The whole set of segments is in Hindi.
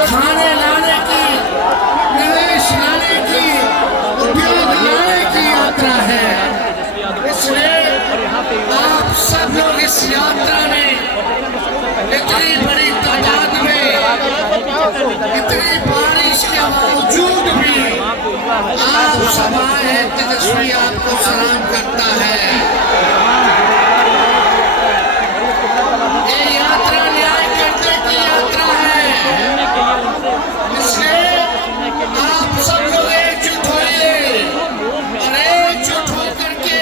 खाने लाने की, निवेश लाने की, उद्योग लाने की यात्रा है। इसलिए आप सब लोग इस यात्रा में इतनी बड़ी तादाद में, इतनी बारिश के बावजूद भी आप सब आए हैं। तेजस्वी आपको सलाम करता है। ये यात्रा न्याय करने की यात्रा है। इसलिए आप सब लोग एकजुट होइए और एकजुट होकर के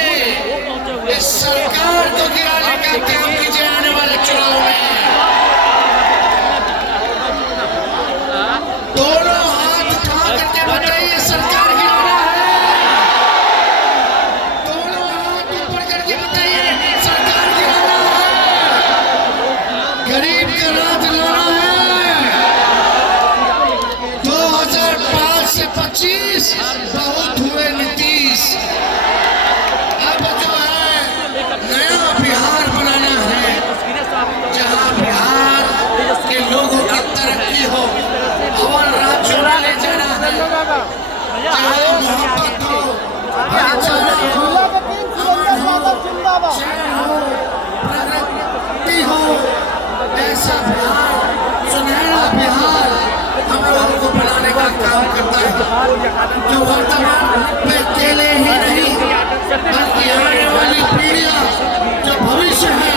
इस सरकार को गिराने का काम कीजिए आने वाले चुनाव में। दोनों हाथ उठा करके बताइए सरकार गिराना है। दोनों हाथ ऊपर करके बताइए सरकार गिराना है। गरीब का राज लाना है। 2005 से 25 बहुत हुए नीतीश। अब जो है नया बिहार बनाना है, जहां बिहार के लोगों की तरक्की हो, और राज्यों में ले जाना है, जहां मोहब्बत हो, भाईचारा हो, अमन हो, चैन हो, प्रगति हो, ऐसा बिहार, सुनहरा बिहार हम लोगों को बनाने का काम करता है। जो वर्तमान में अकेले ही नहीं, बल्कि आने वाली पीढ़ियां जो भविष्य है,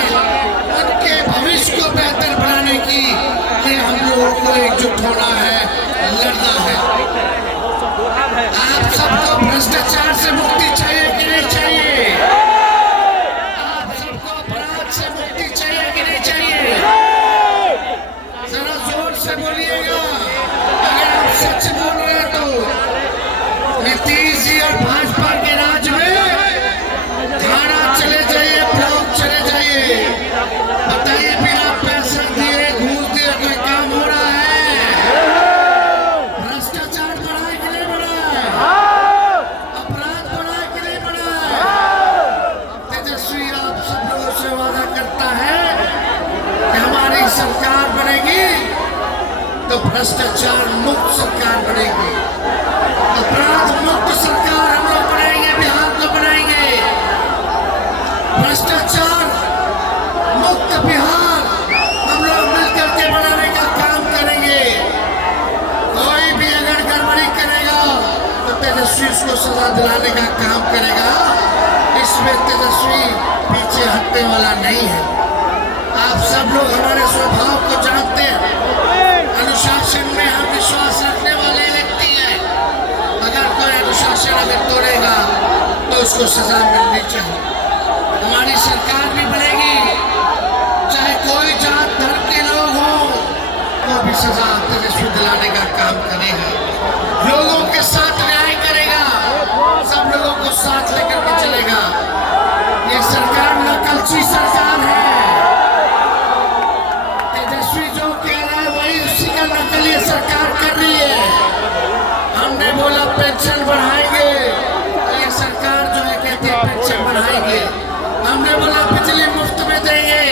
उनके भविष्य को बेहतर बनाने की लिए हम लोगों को एकजुट होना है, लड़ना है। आप सबको भ्रष्टाचार से मुक्ति चाहिए कि नहीं चाहिए? आप सबको अपराध से मुक्ति चाहिए कि नहीं चाहिए? जरा जोर से बोलिएगा अगर आप सच बोल रहे हैं तो। नीतीश जी और भाजपा के राज में थाना चले जाइए, ब्लॉक चले जाइए, बताइए बिना पैसे दिए, घूस दिए कोई काम हो रहा है? भ्रष्टाचार बढ़ा है कि नहीं बढ़ा है? अपराध बढ़ा है कि नहीं बढ़ा है? तेजस्वी आप सब लोगों से वादा करता है कि हमारी सरकार बनेगी तो भ्रष्टाचार मुक्त सरकार बनेगी, अपराध मुक्त सरकार हम लोग बनाएंगे, बिहार को बनाएंगे। भ्रष्टाचार मुक्त बिहार हम लोग मिलकर के बनाने का काम करेंगे। कोई भी अगर गड़बड़ी करेगा तो तेजस्वी उसको सजा दिलाने का काम करेगा। इसमें तेजस्वी पीछे हटने वाला नहीं है। आप सब लोग हमारे स्वभाव को जानते हैं। अनुशासन में हम विश्वास रखने वाले व्यक्ति हैं। अगर कोई अनुशासन अगर तोड़ेगा तो उसको सजा मिलनी चाहिए। हमारी सरकार भी बनेगी, चाहे कोई जात धर्म के लोग हो, वो भी सजा तेजस्वी दिलाने का काम करेगा। लोगों के साथ न्याय करेगा, सब लोगों को साथ लेकर के चलेगा। ये सरकार नकलची सरकार है। तेजस्वी जो कह रहा है वही उसी का नकल ये सरकार कर रही है। हमने बोला पेंशन बढ़ाएंगे, ये सरकार जो है कहती है पेंशन बढ़ाएंगे। हमने बोला बिजली मुफ्त में देंगे,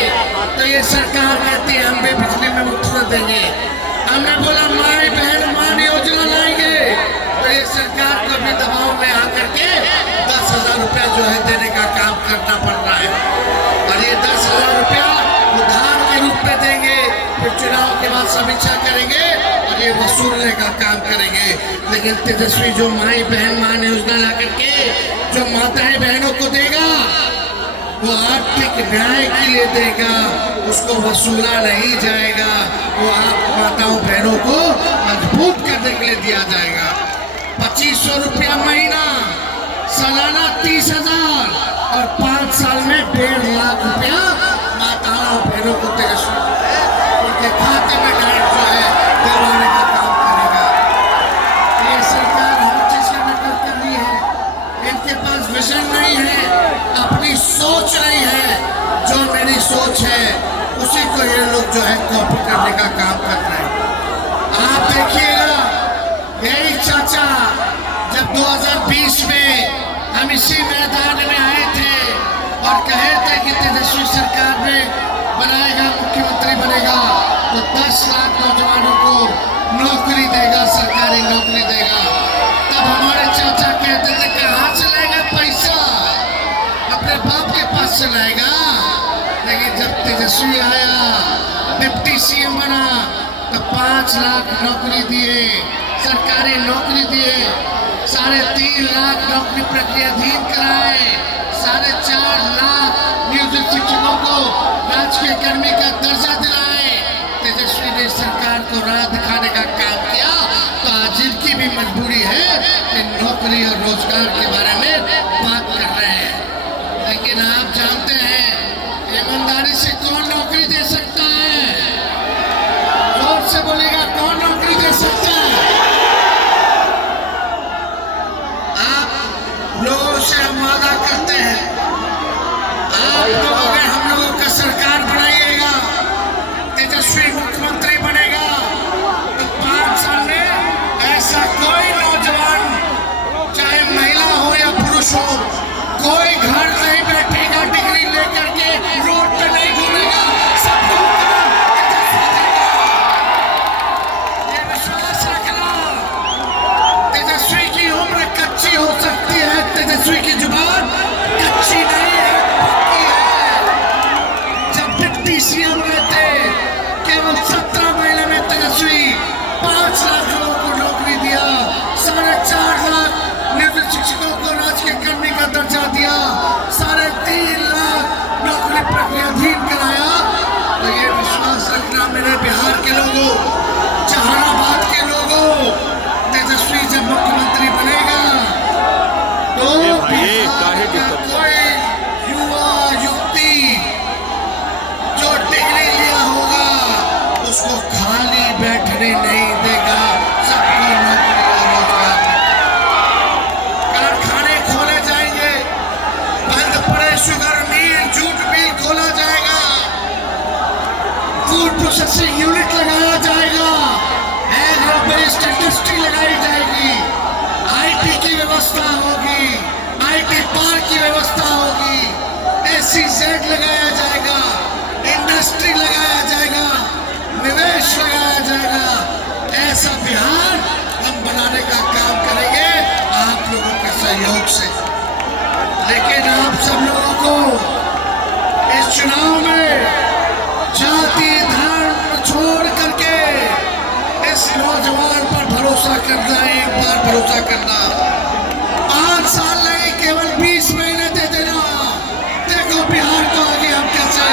तो ये सरकार कहती है हम भी बिजली में मुफ्त में देंगे। हमने बोला माई बहन मान योजना लाएंगे, तो ये सरकार को भी दबाव में आकर के 10,000 रुपया जो है देने का काम करना पड़ रहा है। और ये 10,000 रुपया उधार के रूप में देंगे, फिर चुनाव के बाद समीक्षा करेंगे और ये वसूलने का काम करेंगे। लेकिन तेजस्वी जो माई बहन मान योजना ला करके जो माताएं बहनों को देगा, वो आर्थिक न्याय के लिए देगा, उसको वसूला नहीं जाएगा। वो आप माताओं बहनों को मजबूत करने के लिए दिया जाएगा। 2500 रुपया महीना, सालाना 30,000 और 5 साल में 1.5 लाख रुपया माताओं बहनों को तेजस्वी उनके खाते में डायरेक्ट जो है दिलवाने का काम करेगा। ये सरकार हर चीज का नकल कर रही है। इनके पास विजन नहीं है, अपनी सोच नहीं है। जो मेरी सोच है उसी को ये लोग जो है कॉपी करने का काम कर रहे हैं। आप देखिएगा, यही चाचा जब 2020 में हम इसी मैदान में आए थे और कहे थे कि तेजस्वी सरकार में बनाएगा, मुख्यमंत्री बनेगा, तो 10 लाख नौजवानों को नौकरी देगा। तब हमारे चाचा कहते थे कहाँ से लाएगा पैसा, अपने बाप के पास से लाएगा। लेकिन जब तेजस्वी आया, डिप्टी सीएम बना, तो 5 लाख नौकरी दिए, सरकारी नौकरी दिए, 3.5 लाख नौकरी प्रक्रियाधीन कराए, 4.5 लाख नियोजित शिक्षकों को राजकीय कर्मी का दर्जा दिलाए। तेजस्वी ने सरकार को राह दिखाने का काम किया। तो आज इनकी भी मजबूरी है कि नौकरी और रोजगार के बारे में बात कर रहे हैं। लेकिन आप जानते हैं ईमानदारी से कौन नौकरी दे सकता है? जोर से बोलेगा, कौन नौकरी दे सकता है? आप लोगों से हम वादा करते हैं, आप लोग अगर हम लोगों का सरकार बनाइएगा, तेजस्वी मुख्यमंत्री बनेगा, तो 5 साल में ऐसा कोई नौजवान, चाहे महिला हो या पुरुष हो, कोई घर नहीं बैठेगा डिग्री लेकर के, रोड पे नहीं घूमेगा, सबको ये विश्वास रखना। तेजस्वी की उम्र कच्ची हो सकती है, तेजस्वी की जुबान कच्ची नहीं है, पक्की है। जब डिप्टी सीएम रहते, केवल 17 महीने में तेजस्वी 5 लाख लोगों को नौकरी दिया, 4.5 लाख नियोजित शिक्षकों को राजकीय कर्मी का दर्जा दिया, 3.5 लाख नौकरी प्रक्रियाधीन कराया। तो ये विश्वास रखना मेरे बिहार के लोगों, जहानाबाद के लोगों, तेजस्वी जब मुख्यमंत्री बनेगा तो बिहार का कोई युवा युवती जो डिग्री लिया होगा उसको खाली बैठने नहीं देगा, सबको नौकरी और रोजगार। कारखाने खोले जाएंगे, बंद पड़े शुगर मिल, जूट मिल खोला जाएगा, फूड प्रोसेसिंग यूनिट लगाया जाएगा, एग्रो बेस्ड इंडस्ट्री लगाई जाएगी, आईटी की व्यवस्था होगी, आईटी पार्क की व्यवस्था होगी, SEZ लगाया जाएगा, इंडस्ट्री लगाया जाएगा, निवेश लगाया जाएगा। ऐसा बिहार हम बनाने का काम करेंगे आप लोगों के सहयोग से। लेकिन आप सब लोगों को इस चुनाव में जाति धर्म छोड़ करके इस नौजवान पर भरोसा करना है, एक बार भरोसा करना। 5 साल नहीं, केवल 20 महीने दे देना, देखो बिहार को आगे हम कैसे